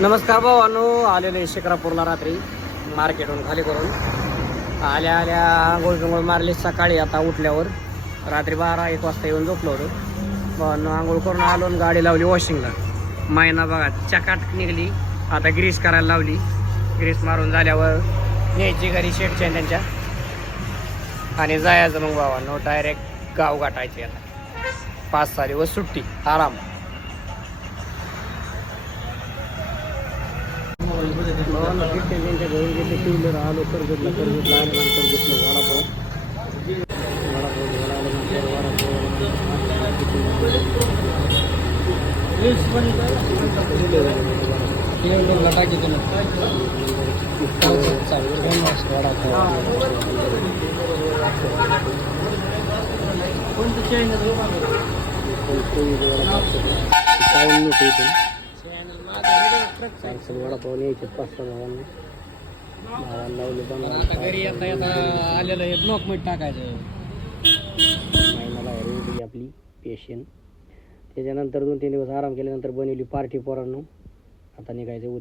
नमस्कार भावांनो, आलेले शिक्रापूरला रात्री मार्केटहून खाली करून आल्या आंघोळ बिंघोळ मारली. सकाळी आता उठल्यावर रात्री 12-1 वाजता येऊन झोपलो होतो भावांनो. आंघोळ करून आलो आणि गाडी लावली वॉशिंगला. महिना बघा चकाट निघली. आता ग्रीस करायला लावली. ग्रीस मारून झाल्यावर न्यायची घरी शेटच्या त्यांच्या आणि जायचं मग भावांनो डायरेक्ट गाव गाठायचे. आता 5-6 दिवस सुट्टी आराम. त्यांच्या घरी गेले टू आलो कर्जतला आल्यानंतर घेतलं वडापाव वडापाव न्यायचे 5-6 भावांना लावले. आता घरी येता आलेलं हे ब्लॉक मध्ये टाकायचं. महिन्याला रोटी आपली पेशंट. त्याच्यानंतर 2-3 दिवस आराम केल्यानंतर बनवली पार्टी पोरांनो. आता निघायचं उद्या.